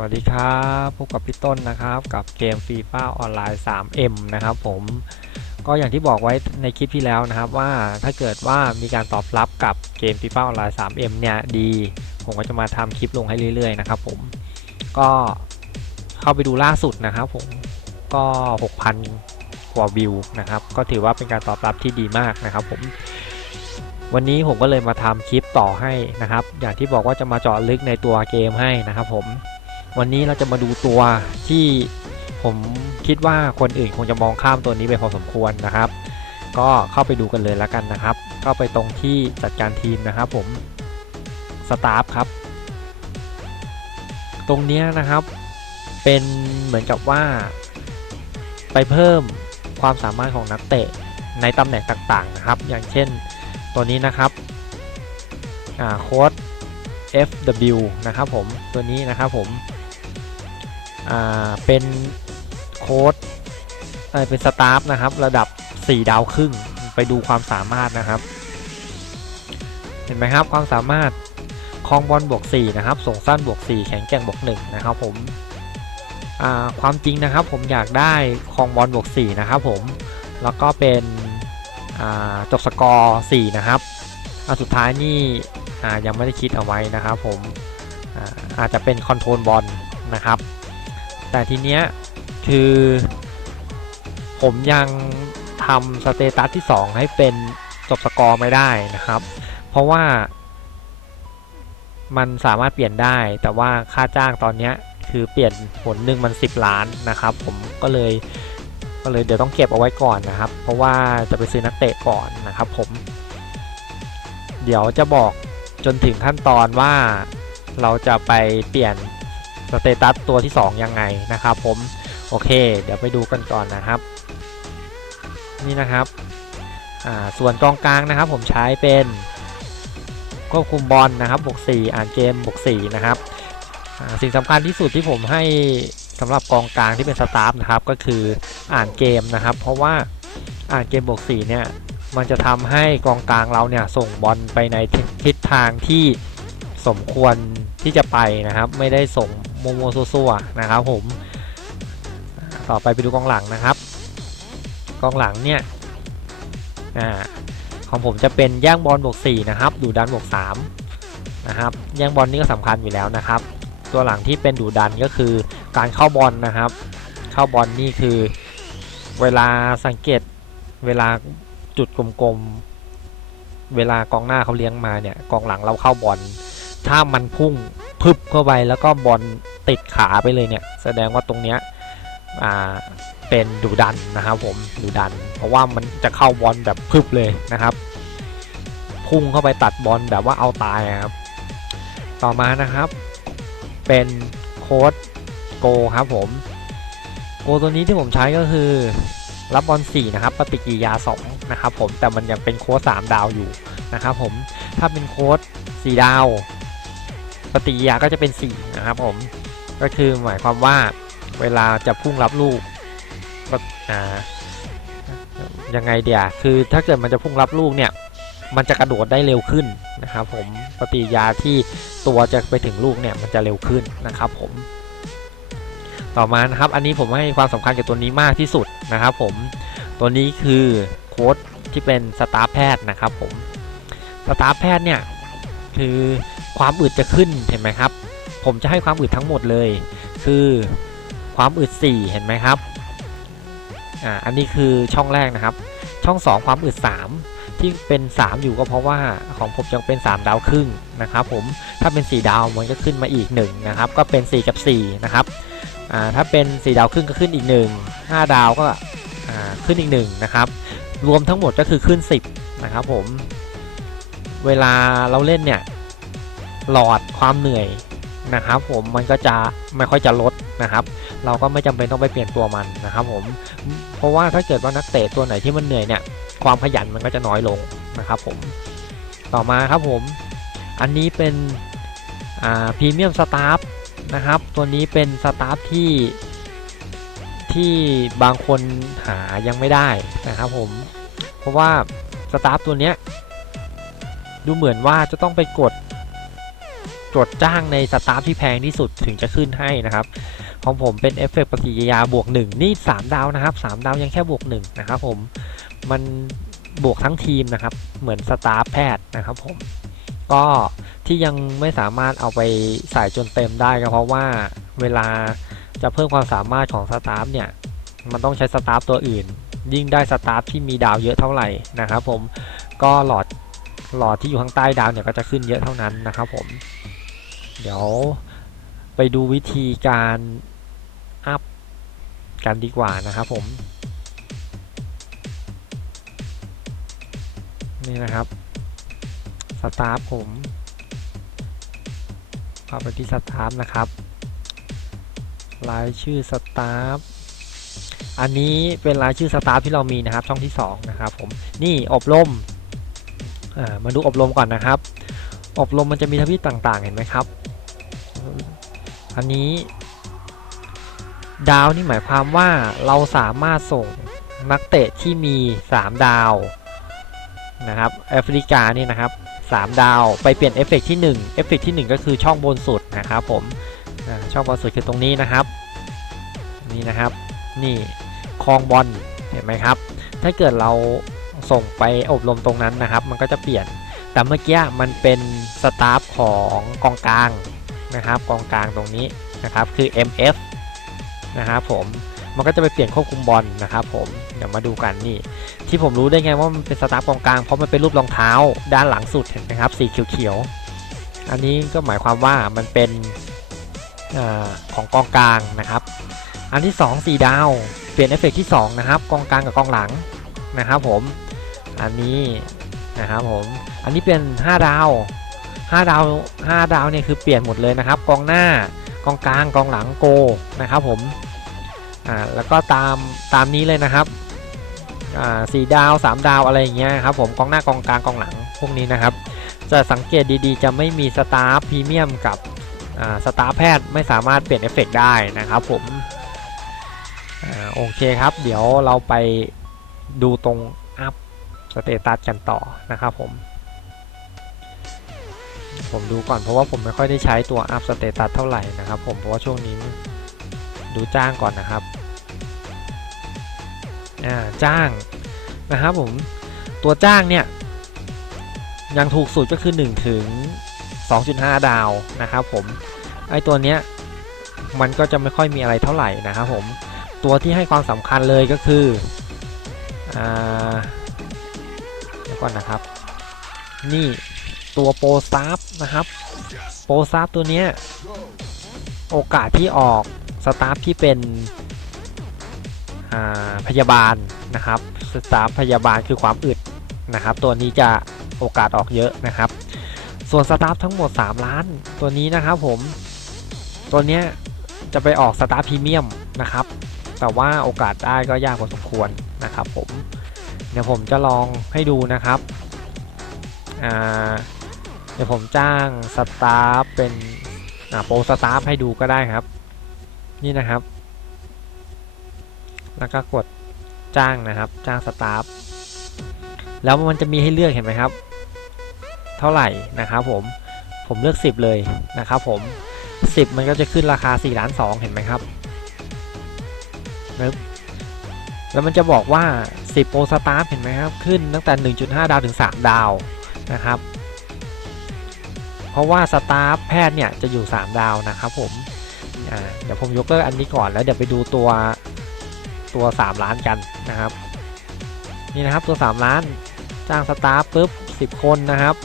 วัสดีครับพบกับพี่ต้นนะครับ กับเกมฟีฟ่าออนไลน์ 3M นะครับผมก็อย่างที่บอกไว้ในคลิปที่แล้วนะครับว่าถ้าเกิดว่ามีการตอบรับกับเกมฟีฟ่าออนไลน์ 3M เนี่ยดี ผมก็จะมาทำคลิปลงให้เรื่อยๆนะครับผมก็เข้าไปดูล่าสุดนะครับผมก็ 6,000 กว่าวิวนะครับ ก็ถือว่าเป็นการตอบรับที่ดีมากนะครับผมวันนี้ผมก็เลยมาทำคลิปต่อให้นะครับ อย่างที่บอกว่าจะมาเจาะลึกในตัวเกมให้นะครับผม วันนี้เราจะมาดูตัวที่ผมคิดว่าคนอื่นคงจะมองข้ามตัวนี้ไปพอสมควรนะครับ ก็เข้าไปดูกันเลยแล้วกันนะครับ เข้าไปตรงที่จัดการทีมนะครับผมสตาฟครับ ตรงนี้นะครับ เป็นเหมือนกับว่า ไปเพิ่มความสามารถของนักเตะในตำแหน่งต่างๆนะครับ อย่างเช่นตัวนี้นะครับโค้ด FW นะครับผมตัวนี้นะครับผม อ่าเป็นโค้ดเอ่อเป็นสตาฟนะครับ ระดับ 4 ดาวครึ่งไปดูความสามารถนะครับ เห็นไหมครับความสามารถคลองบอลบวก4นะครับ ส่งสั้นบวก4แข็งแกร่งบวก1นะครับผมความจริงนะครับผมอยากได้คลองบอลบวก4นะครับผมแล้วก็เป็นจบสกอร์4นะครับสุดท้ายนี่ยังไม่ได้คิดเอาไว้นะครับผมอาอาจจะเป็นคอนโทรลบอลนะครับ แต่ทีเนี้ยคือผมยังทำสเตตัสที่ 2 ให้เป็นจบสกอร์ไม่ได้นะครับ เพราะว่า มันสามารถเปลี่ยนได้แต่ว่าค่าจ้างตอนเนี้ยคือเปลี่ยนผลหนึ่งมัน 10 ล้านนะครับ ผมก็เลยก็เลยเดี๋ยวต้องเก็บเอาไว้ก่อนนะครับ เพราะว่าจะไปซื้อนักเตะก่อนนะครับ ผม เดี๋ยวจะบอกจนถึงขั้นตอนว่าเราจะไปเปลี่ยน เตตัสตัวที่ 2 ยังไงนะครับผมโอเค เดี๋ยวไปดูกันก่อนนะครับ นี่นะครับส่วนกองกลางนะครับ ผมใช้เป็นควบคุมบอลนะครับบวก4อ่านเกมบวก4นะครับสิ่งสำคัญที่สุดที่ผมให้สำหรับกองกลางที่เป็นสตาฟนะครับก็คืออ่านเกมนะครับ เพราะว่าอ่านเกมบวก4เนี่ยมันจะทำให้กองกลางเราเนี่ยส่งบอลไปในทิศทางที่สมควรที่จะไปนะครับ ไม่ได้ส่ง โมโมโซัวนะครับผม ต่อไปไปดูกองหลังนะครับ กองหลังเนี่ยอาของผมจะเป็นย่างบอลบวก4นะครับ ดูดันบวก3นะครับ ย่างบอลนี่ก็สำคัญอยู่แล้วนะครับ ตัวหลังที่เป็นดูดันก็คือการเข้าบอลนะครับ เข้าบอลนี่คือเวลาสังเกตเวลาจุดกลมๆ เวลากองหน้าเขาเลี้ยงมาเนี่ย กองหลังเราเข้าบอล ถ้ามันพุ่งพึบเข้าไปแล้วก็บอล ติดขาไปเลยเนี่ย แสดงว่าตรงเนี้ยอ่าเป็นดูดันนะครับผมดูดัน เพราะว่ามันจะเข้าบอลแบบพึบเลยนะครับ พุ่งเข้าไปตัดบอลแบบว่าเอาตายครับ ต่อมานะครับ เป็นโค้ดโกครับผม โกตัวนี้ที่ผมใช้ก็คือรับบอล4นะครับปฏิกิริยา2นะครับผมแต่มันยังเป็นโค้ด3ดาวอยู่นะครับผมถ้าเป็นโค้ด4ดาวปฏิกิริยาก็จะเป็น4นะครับผม ก็คือหมายความว่าเวลาจะพุ่งรับลูกก็อ่ายังไงเดียคือถ้าเกิดมันจะพุ่งรับลูกเนี่ย มันจะกระโดดได้เร็วขึ้นนะครับผมปฏิยาที่ตัวจะไปถึงลูกเนี่ยมันจะเร็วขึ้นนะครับผม ต่อมานะครับ อันนี้ผมให้ความสำคัญกับตัวนี้มากที่สุดนะครับ ผมตัวนี้คือโค้ดที่เป็นสตาฟแพทย์นะครับผมสตาฟแพทย์เนี่ยคือความอึดจะขึ้นเห็นไหมครับ ผมจะให้ความอึดทั้งหมดเลย คือความอึด4 เห็นไหมครับอ่าอันนี้คือช่องแรกนะครับ ช่อง 2 ความอึด3 ที่เป็น 3 อยู่ก็เพราะว่าของผมยังเป็น 3 ดาวครึ่งนะครับผมถ้าเป็น 4 ดาวมันก็ขึ้นมาอีก1นะครับก็เป็น 4 กับ 4 นะครับอ่าถ้าเป็น 4 ดาวครึ่งก็ขึ้นอีก 1 5 ดาวก็อ่าขึ้นอีก1นะครับรวมทั้งหมดก็คือขึ้น 10 นะครับผม เวลาเราเล่นเนี่ย หลอดความเหนื่อย นะครับผมมันก็จะไม่ค่อยจะลดนะครับ เราก็ไม่จำเป็นต้องไปเปลี่ยนตัวมันนะครับผมเพราะว่าถ้าเกิดว่านักเตะตัวไหนที่มันเหนื่อยเนี่ยความขยันมันก็จะน้อยลงนะครับผมต่อมาครับผมอันนี้เป็นพรีเมียมสตาฟนะครับตัวนี้เป็นสตาฟที่ที่บางคนหายังไม่ได้นะครับผมเพราะว่าสตาฟตัวเนี้ยดูเหมือนว่าจะต้องไปกด กดจ้างในสตาฟที่แพงที่สุดถึงจะขึ้นให้นะครับของผมเป็นเอฟเฟกต์ปฏิกิริยาบวก 1 นี่ 3 ดาวนะครับ 3 ดาวยังแค่บวก1นะครับผมมันบวกทั้งทีมนะครับ เหมือนสตาฟแพทย์นะครับผมก็ที่ยังไม่สามารถเอาไปใส่จนเต็มได้ก็เพราะว่าเวลาจะเพิ่มความสามารถของสตาฟเนี่ยมันต้องใช้สตาฟตัวอื่น ยิ่งได้สตาฟที่มีดาวเยอะเท่าไหร่นะครับผมก็หลอดหลอดที่อยู่ข้างใต้ดาวเนี่ยก็จะขึ้นเยอะเท่านั้นนะครับผม เดี๋ยวไปดูวิธีการอัพกันดีกว่านะครับผม นี่นะครับ สตาฟผมเข้าไปที่สตาฟนะครับ รายชื่อสตาฟอันนี้เป็นรายชื่อสตาฟที่เรามีนะครับ ช่องที่ 2 นะครับผม นี่อบรมมาดูอบรมก่อนนะครับ อบรมมันจะมีทวีตต่างๆ เห็นไหมครับ อันนี้ ดาวนี่หมายความว่าเราสามารถส่งนักเตะที่มี 3 ดาวนะครับแอฟริกานี่นะครับ 3 ดาวไปเปลี่ยนเอฟเฟกที่1เอฟเฟกที่ 1 ก็คือช่องบนสุดนะครับผมช่องบนสุดคือตรงนี้นะครับนี่นะครับนี่คลองบอลเห็นไหมครับ ถ้าเกิดเราส่งไปอบรมตรงนั้นนะครับ มันก็จะเปลี่ยนแต่เมื่อกี้มันเป็นสตาฟของกองกลาง นะครับกองกลางตรงนี้นะครับคือ MF นะครับผมมันก็จะไปเปลี่ยนควบคุมบอลนะครับผมเดี๋ยวมาดูกันนี่ ที่ผมรู้ได้ไงว่ามันเป็นสตาฟกองกลางเพราะมันเป็นรูปรองเท้าด้านหลังสุดเห็นไหมครับสีเขียวๆอันนี้ก็หมายความว่ามันเป็นอของกองกลางนะครับ อันที่ 2 4 ดาว เปลี่ยนเอฟเฟกที่ 2 นะครับ กองกลางกับกองหลังนะครับผมอันนี้นะครับผมอันนี้เป็น 5 ดาว 5ดาว5ดาวเนี่ยคือเปลี่ยนหมดเลยนะครับ กองหน้ากองกลางกองหลังโกนะครับผมอ่าแล้วก็ตามตามนี้เลยนะครับอ่าสี่ดาว 3 ดาวอะไรอย่างเงี้ยครับผมกองหน้ากองกลางกองหลังพวกนี้นะครับ จะสังเกตดีๆ จะไม่มีสตาฟพรีเมียมกับอ่าสตาฟแพทย์ไม่สามารถเปลี่ยนเอฟเฟกได้นะครับผมอ่าโอเคครับ เดี๋ยวเราไปดูตรงอัพสเตตัสกันต่อนะครับผม ผมดูก่อนเพราะว่าผมไม่ค่อยได้ใช้ตัวอัพสเตตัสเท่าไหร่นะครับ ผมเพราะว่าช่วงนี้ดูจ้างก่อนนะครับอ่าจ้างนะครับผมตัวจ้างเนี่ยยังถูกสุดก็คือ 1 ถึง 2.5 ดาวนะครับผมไอตัวเนี้ยมันก็จะไม่ค่อยมีอะไรเท่าไหร่นะครับผมตัวที่ให้ความสำคัญเลยก็คืออ่าเดี๋ยวก่อนนะครับ นี่ ตัวโปรซาฟนะครับ โปรซาฟตัวเนี้ยโอกาสที่ออกสตาฟที่เป็นอ่าพยาบาลนะครับ สตาฟพยาบาลคือความอึดนะครับ ตัวนี้จะโอกาสออกเยอะนะครับ ส่วนสตาฟทั้งหมด 3 ล้านตัวนี้นะครับผม ตัวเนี้ยจะไปออกสตาฟพรีเมียมนะครับ แต่ว่าโอกาสได้ก็ยากพอสมควรนะครับผม เดี๋ยวผมจะลองให้ดูนะครับอ่า เดี๋ยวผมจ้างสตาฟเป็นโปรสตาฟให้ดูก็ได้ครับ นี่นะครับ แล้วก็กดจ้างนะครับ จ้างสตาฟแล้วมันจะมีให้เลือกเห็นไหมครับ เท่าไหร่นะครับผมผมเลือก 10 เลยนะครับผม 10 มันก็จะขึ้นราคา4ล้าน2เห็นไหมครับปึ๊บแล้วมันจะบอกว่า 10 โปรสตาฟเห็นไหมครับ ขึ้นตั้งแต่ 1.5 ดาวถึง 3 ดาวนะครับ เพราะว่าสตาฟแพทย์เนี่ยจะอยู่ 3 ดาวนะครับผมเดี๋ยวผมยกเลิกอันนี้ก่อนแล้วเดี๋ยวไปดูตัวตัว 3 ล้านกันนะครับ นี่นะครับตัว 3 ล้านจ้างสตาฟปุ๊บ 10 คนนะครับ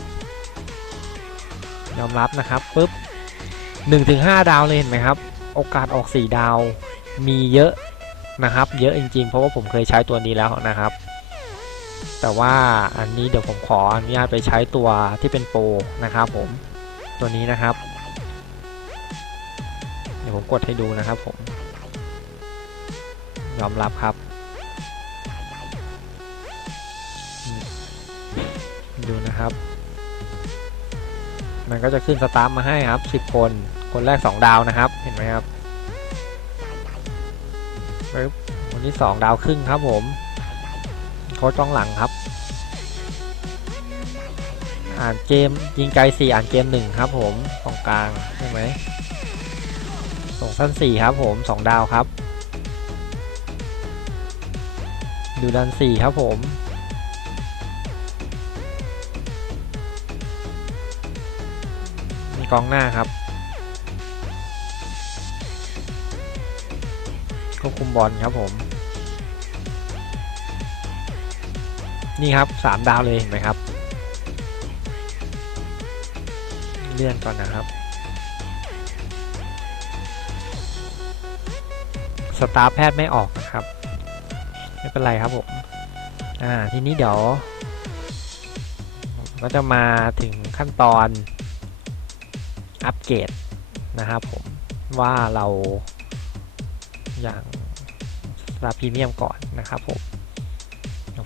ยอมรับนะครับปุ๊บ1-5 ดาวเลยเห็นไหมครับ โอกาสออก 4 ดาวมีเยอะนะครับ เยอะจริงๆ เพราะว่าผมเคยใช้ตัวนี้แล้วนะครับ แต่ว่าอันนี้เดี๋ยวผมขออนุญาตไปใช้ตัวที่เป็นโปรนะครับผม ตัวนี้นะครับ เดี๋ยวผมกดให้ดูนะครับผม ยอมรับครับ ดูนะครับ มันก็จะขึ้นสตาร์มาให้ครับ 10 คน คนแรก 2 ดาวนะครับ เห็นไหมครับปึ๊บคนที่ 2 ดาวครึ่งครับผม โค้ชกองหลังครับ อ่านเกมยิงไกลสี่อ่านเกมหนึ่งครับผมตรงกลางใช่ไหมส่งสั้นสี่ครับผมสองดาวครับ ดูดันสี่ครับผมมีกองหน้าครับควบคุมบอลครับผม นี่ครับสามดาวเลยเห็นไหมครับ เลื่อนก่อนนะครับ สตาร์แพทย์ไม่ออกนะครับ ไม่เป็นไรครับผม อ่า ทีนี้เดี๋ยวก็จะมาถึงขั้นตอนอัปเกรดนะครับผมว่าเราอย่างสตาร์พรีเมียมก่อนนะครับผม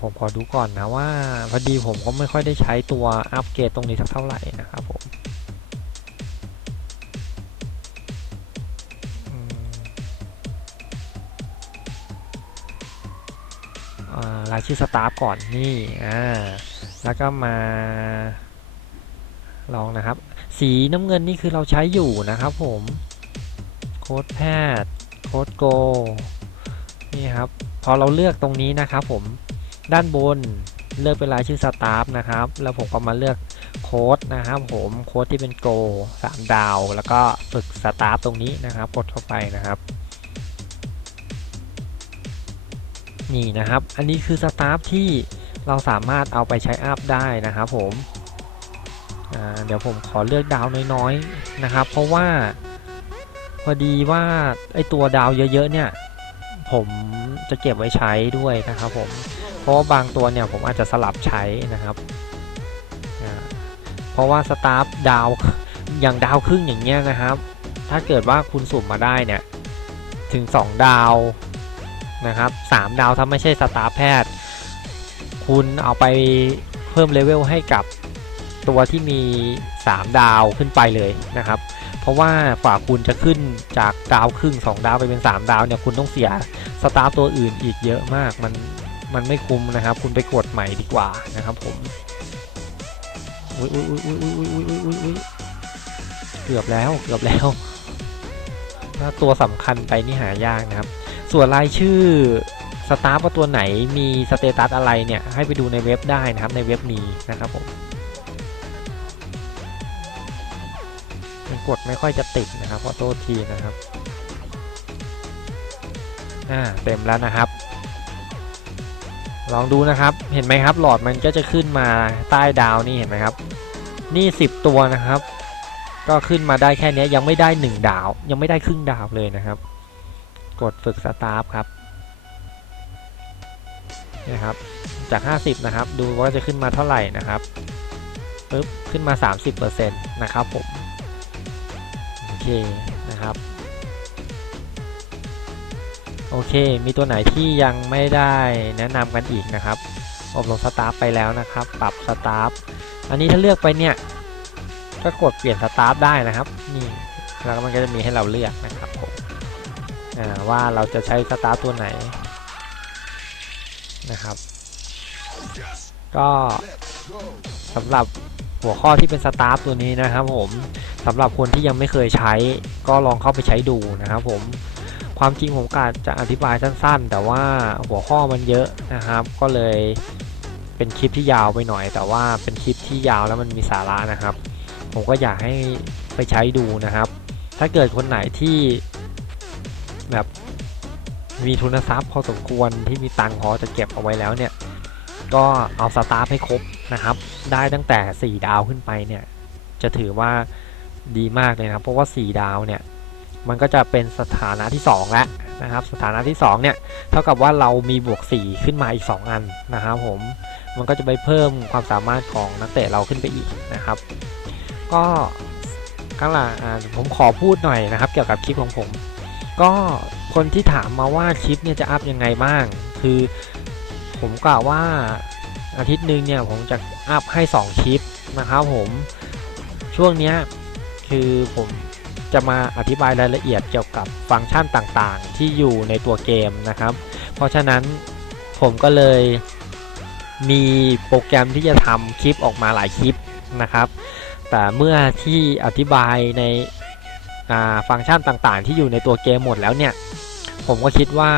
ผมขอดูก่อนนะว่าพอดีผมก็ไม่ค่อยได้ใช้ตัวอัปเกรดตรงนี้สักเท่าไหร่นะครับ รายชื่อสตาฟก่อนนี่อ่าแล้วก็มา ลองนะครับ สีน้ำเงินนี่คือเราใช้อยู่นะครับผม โค้ดแพทย์ โค้ดโก นี่ครับ พอเราเลือกตรงนี้นะครับผม ด้านบนเลือกเป็นรายชื่อสตาฟนะครับ แล้วผมก็มาเลือกโค้ดนะครับผมโค้ดที่เป็นโกสามดาว แล้วก็ฝึกสตาฟตรงนี้นะครับกดเข้าไปนะครับ นี่นะครับ อันนี้คือสตาฟที่เราสามารถเอาไปใช้อัพได้นะครับผมเดี๋ยวผมขอเลือกดาวน้อยๆนะครับ เพราะว่าพอดีว่าไอตัวดาวเยอะๆเนี่ย ผมจะเก็บไว้ใช้ด้วยนะครับผมเพราะว่าบางตัวเนี่ยผมอาจจะสลับใช้นะครับเพราะว่าสตาฟดาวอย่างดาวครึ่งอย่างเงี้ยนะครับ ถ้าเกิดว่าคุณสุ่มมาได้เนี่ยถึง 2 ดาว นะครับ 3 ดาวถ้าไม่ใช่สตาร์แพทย์ คุณเอาไปเพิ่มเลเวลให้กับตัวที่มี 3 ดาวขึ้นไปเลยนะครับ เพราะว่าฝ่าคุณจะขึ้นจากดาวครึ่ง 2 ดาวไปเป็น 3 ดาวเนี่ยคุณต้องเสียสตาร์ตัวอื่นอีกเยอะมาก มันมันไม่คุ้มนะครับ คุณไปกดใหม่ดีกว่านะครับผมเกือบแล้วเกือบแล้วถ้าตัวสำคัญไปนี่หายากนะครับ ส่วนรายชื่อสตาฟว่าตัวไหนมีสเตตัสอะไรเนี่ยให้ไปดูในเว็บได้นะครับในเว็บนี้นะครับผมยังกดไม่ค่อยจะติดนะครับขอโทษทีนะครับอ่าเต็มแล้วนะครับ ลองดูนะครับเห็นไหมครับ หลอดมันก็จะขึ้นมาใต้ดาวนี่เห็นไหมครับ นี่ 10 ตัวนะครับ ก็ขึ้นมาได้แค่นี้ยังไม่ได้ 1 ดาว ยังไม่ได้ครึ่งดาวเลยนะครับ กดฝึกสตาฟครับนี่ครับ จาก 50 นะครับ ดูว่าจะขึ้นมาเท่าไหร่นะครับปึ๊บขึ้นมา 30%นะครับผม โอเคนะครับ โอเค มีตัวไหนที่ยังไม่ได้แนะนำกันอีกนะครับ อบรมสตาฟไปแล้วนะครับ ปรับสตาฟ อันนี้ถ้าเลือกไปเนี่ย ก็กดเปลี่ยนสตาฟได้นะครับ นี่ แล้วมันก็จะมีให้เราเลือกนะครับผม ว่าเราจะใช้สตาฟตัวไหนนะครับ ก็สำหรับหัวข้อที่เป็นสตาฟตัวนี้นะครับผมสำหรับคนที่ยังไม่เคยใช้ ก็ลองเข้าไปใช้ดูนะครับผมความจริงผมกาจะอธิบายสั้นๆ แต่ว่าหัวข้อมันเยอะนะครับ ก็เลยเป็นคลิปที่ยาวไปหน่อย แต่ว่าเป็นคลิปที่ยาวแล้วมันมีสาระนะครับ ผมก็อยากให้ไปใช้ดูนะครับ ถ้าเกิดคนไหนที่ แบบมีทุนทรัพย์พอสมควรที่มีตังค์พอจะเก็บเอาไว้แล้วเนี่ย ก็เอาสตาร์ทให้ครบนะครับ ได้ตั้งแต่ 4 ดาวขึ้นไปเนี่ย จะถือว่าดีมากเลยนะเพราะว่า 4 ดาวเนี่ย มันก็จะเป็นสถานะที่ 2 แล้วนะครับ สถานะที่ 2 เนี่ย เท่ากับว่าเรามีบวก 4 ขึ้นมาอีก 2 อันนะครับผมมันก็จะไปเพิ่มความสามารถของนักเตะเราขึ้นไปอีกนะครับ ก็ข้างหลังอ่าผมขอพูดหน่อยนะครับ เกี่ยวกับคลิปของผม ก็คนที่ถามมาว่าคลิปเนี่ยจะอัพยังไงบ้าง คือผมกล่าวว่าอาทิตย์หนึ่งเนี่ยผมจะอัพให้ 2 คลิปนะครับผมช่วงเนี้ยคือผมจะมาอธิบายรายละเอียดเกี่ยวกับฟังก์ชันต่างๆ ที่อยู่ในตัวเกมนะครับ เพราะฉะนั้นผมก็เลยมีโปรแกรมที่จะทำคลิปออกมาหลายคลิปนะครับ แต่เมื่อที่อธิบายใน ฟังก์ชันต่างๆ ที่อยู่ในตัวเกมหมดแล้วเนี่ย ผมก็คิดว่า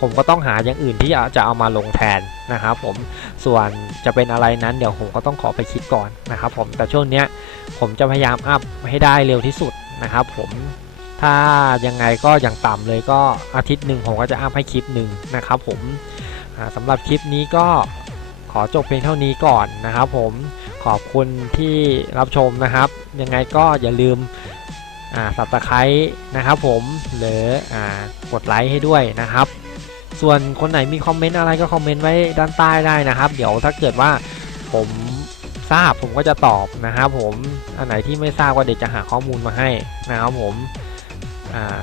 ผมก็ต้องหาอย่างอื่นที่จะเอามาลงแทนนะครับผมส่วนจะเป็นอะไรนั้นเดี๋ยวผมก็ต้องขอไปคิดก่อนนะครับผมแต่ช่วงเนี้ยผมจะพยายามอัพให้ได้เร็วที่สุดนะครับผมถ้ายังไงก็อย่างต่ำเลยก็อาทิตย์หนึ่งผมก็จะอัพให้คลิปหนึ่งนะครับผมสำหรับคลิปนี้ก็ขอจบเพียงเท่านี้ก่อนนะครับผม ขอบคุณที่รับชมนะครับ ยังไงก็อย่าลืมสับตะไคร้นะครับผมหรืออากดไลค์ให้ด้วยนะครับ ส่วนคนไหนมีคอมเมนต์อะไรก็คอมเมนต์ไว้ด้านใต้ได้นะครับ เดี๋ยวถ้าเกิดว่าผมทราบผมก็จะตอบนะครับผมอันไหนที่ไม่ทราบก็เดี๋ยวจะหาข้อมูลมาให้นะครับผมอ่า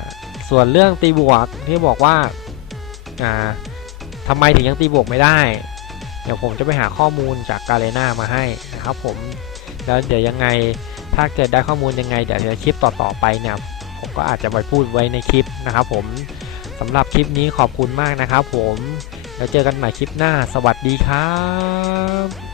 ส่วนเรื่องตีบวกที่บอกว่าอ่าทำไมถึงยังตีบวกไม่ได้ เดี๋ยวผมจะไปหาข้อมูลจากกาเลนามาให้นะครับผมแล้วเดี๋ยวยังไงถ้าเกิดได้ข้อมูลยังไงเดี๋ยวจะคลิปต่อๆไปเนี่ยผมก็อาจจะไปพูดไว้ในคลิปนะครับผมสำหรับคลิปนี้ขอบคุณมากนะครับผมแล้วเจอกันใหม่คลิปหน้า สวัสดีครับ